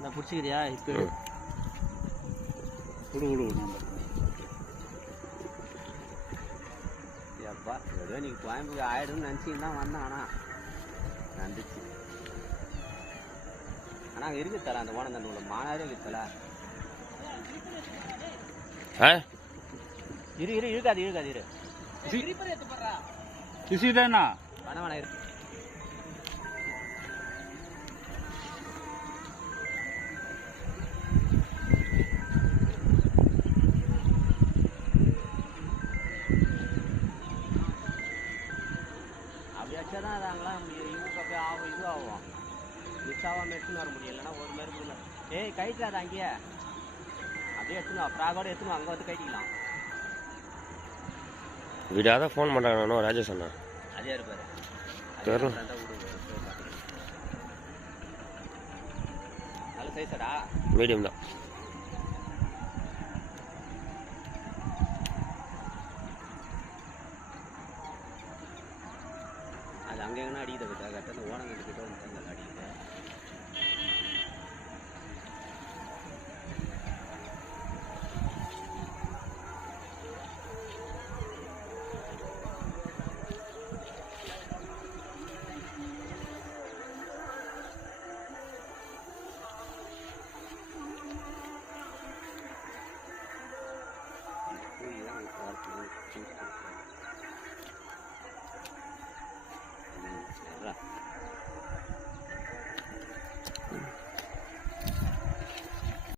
இந்த பிடிச்சிக்கிறியா இப்போ விடு விடு விடு எப்பா ஏதோ நீ கோயம்புக்கு ஆயிடும்னு நினச்சின்னு தான் வந்தேன். ஆனால் நந்துச்சு. ஆனால் அங்கே இருக்குது தலை அந்த ஓனம் தண்டு உள்ள மானாரே இருக்குது தலை. இருக்காது இரு இசிதானா வேணா இருக்கு. அப்படி வச்சா தான் அதாங்களாம் இவங்க அப்படியே ஆகும் இது ஆகும். மிஸ் ஆகாமல் எடுத்துன்னு வர முடியும். இல்லைன்னா ஒரு மாதிரி முடியல. ஏய் கைட்டாது அங்கேயே அப்படியே எடுத்துன்னு ஃப்ராகோட எடுத்துன்னு அங்கே வந்து கைட்டிக்கலாம். விடாத ஃபோன் பண்ணுறாங்க ராஜேஷ் அண்ணா. அதே இருப்பாரு தெரியல. நல்ல சைஸடா. மீடியம் தான். அது அங்கே எங்கன்னா அடிக்குது கரெக்டாக ஓனங்கிட்ட கிட்ட வந்து அடிக்குது.